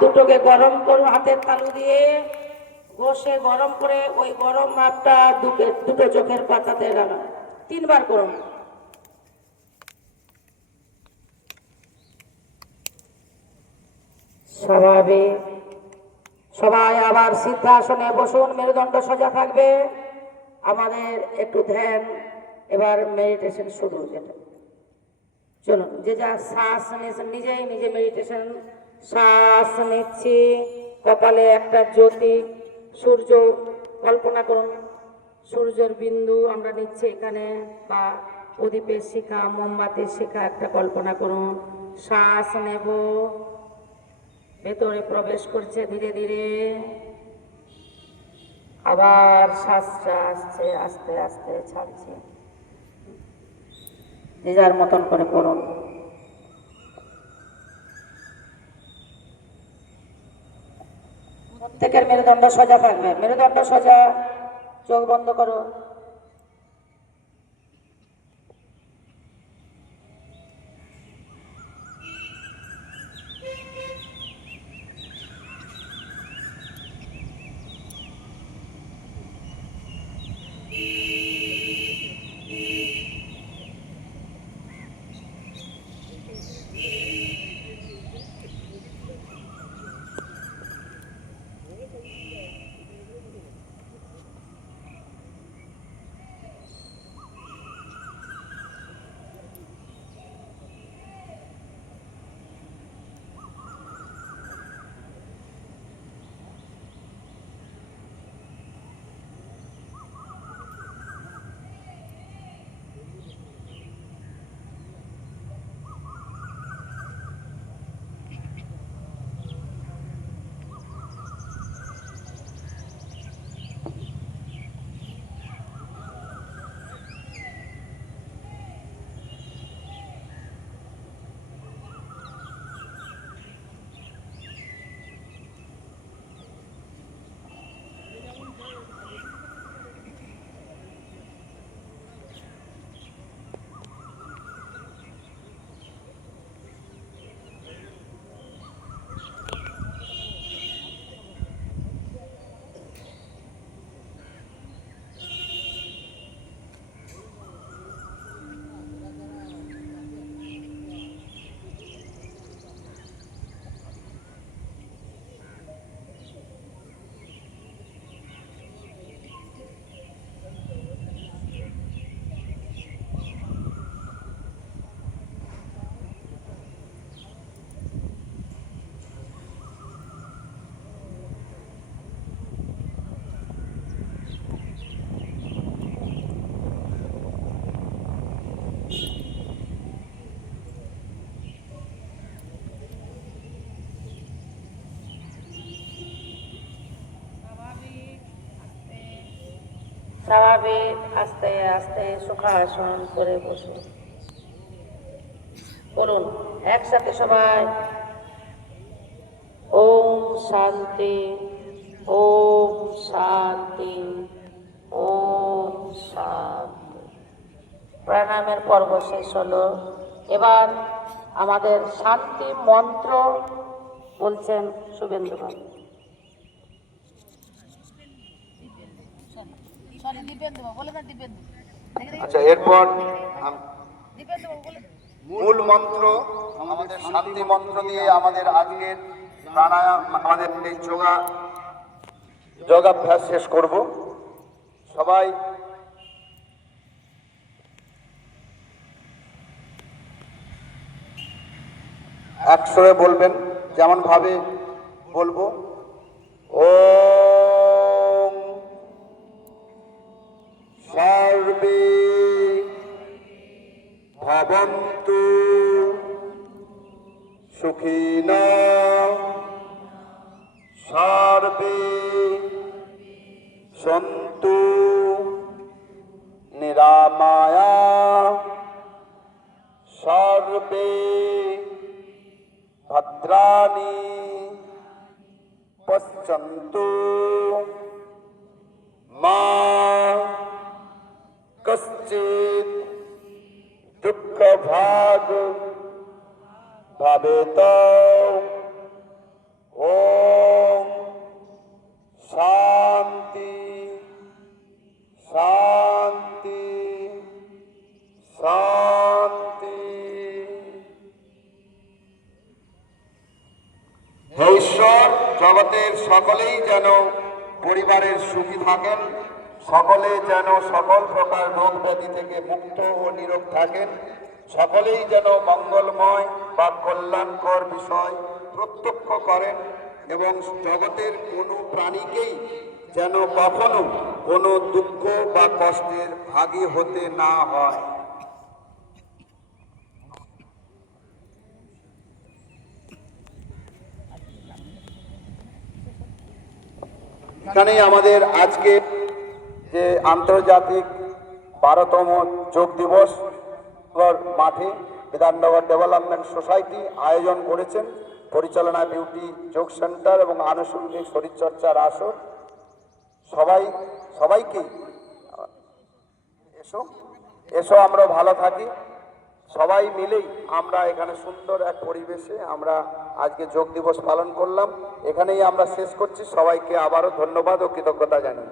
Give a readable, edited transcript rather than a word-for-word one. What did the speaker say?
দুটোকে গরম করুন হাতের তালু দিয়ে ঘষে গরম করে ওই গরম ভাবটা দুটো চোখের পাতাতে লাগান। 3 বার করুন। স্বাভাবিক। সবাই আবার সিদ্ধাসনে বসুন, মেরুদণ্ড সোজা থাকবে। আমাদের একটু ধ্যান, এবার মেডিটেশন শুরু। যেটা চলুন, যে যা শ্বাস নিয়েছেন নিজেই নিজে মেডিটেশন। শ্বাস নিচ্ছি, কপালে একটা জ্যোতি সূর্য কল্পনা করুন, সূর্যের বিন্দু আমরা নিচ্ছি এখানে, বা প্রদীপের শিখা, মোমবাতির শিখা একটা কল্পনা করুন। শ্বাস নেব, ভেতরে প্রবেশ করছে ধীরে ধীরে, আবার শ্বাসটা আসছে, আস্তে আস্তে ছাড়ছে। যে যার মতন করে করুন। প্রত্যেকের মেরুদণ্ড সোজা থাকবে, মেরুদণ্ড সোজা, চোখ বন্ধ করো। স্বাভাবিক, আস্তে আস্তে সুখাসন করে বসুন, করুন একসাথে সবাই। ওম শান্তি, ওম শান্তি, ওম শান্তি। প্রাণায়ামের পর্ব শেষ হলো। এবার আমাদের শান্তি মন্ত্র বলছেন শুভেন্দু বাবু। আচ্ছা, এরপর মূল মন্ত্র, আমাদের শান্তি মন্ত্র দিয়ে আমাদের আজকের প্রাণায়াম, আমাদের এই যোগাভ্যাস শেষ করব। সবাই একসঙ্গে বলবেন, যেমন ভাবে বলবো। ওম সর্বে ভবন্তু সুখিনঃ, সর্বে সন্তু নিরাময়াঃ, সর্বে ভদ্রাণি পশ্যন্তু, মা কশ্চিৎ দুঃখভাগ ভবেত। সকলেই যেন পরিবারের সুখী থাকেন, সকলে যেন সকল প্রকার রোগ ব্যাধি থেকে মুক্ত ও নীরোগ থাকেন, সকলেই যেন মঙ্গলময় বা কল্যাণকর বিষয় প্রত্যক্ষ করেন এবং জগতের কোনো প্রাণীকেই যেন কখনো কোনো দুঃখ বা কষ্টের ভাগী হতে না হয়। এখানেই আমাদের আজকে যে আন্তর্জাতিক 12তম যোগ দিবস মাঠে বিধাননগর ডেভেলপমেন্ট সোসাইটি আয়োজন করেছেন, পরিচালনা বিউটি যোগ সেন্টার এবং আনুষঙ্গিক শরীরচর্চার আসর। সবাইকে এসো আমরা ভালো থাকি, সবাই মিলেই আমরা এখানে সুন্দর এক পরিবেশে আমরা আজকে যোগ দিবস পালন করলাম। এখানেই আমরা শেষ করছি। সবাইকে আবারও ধন্যবাদ ও কৃতজ্ঞতা জানাই।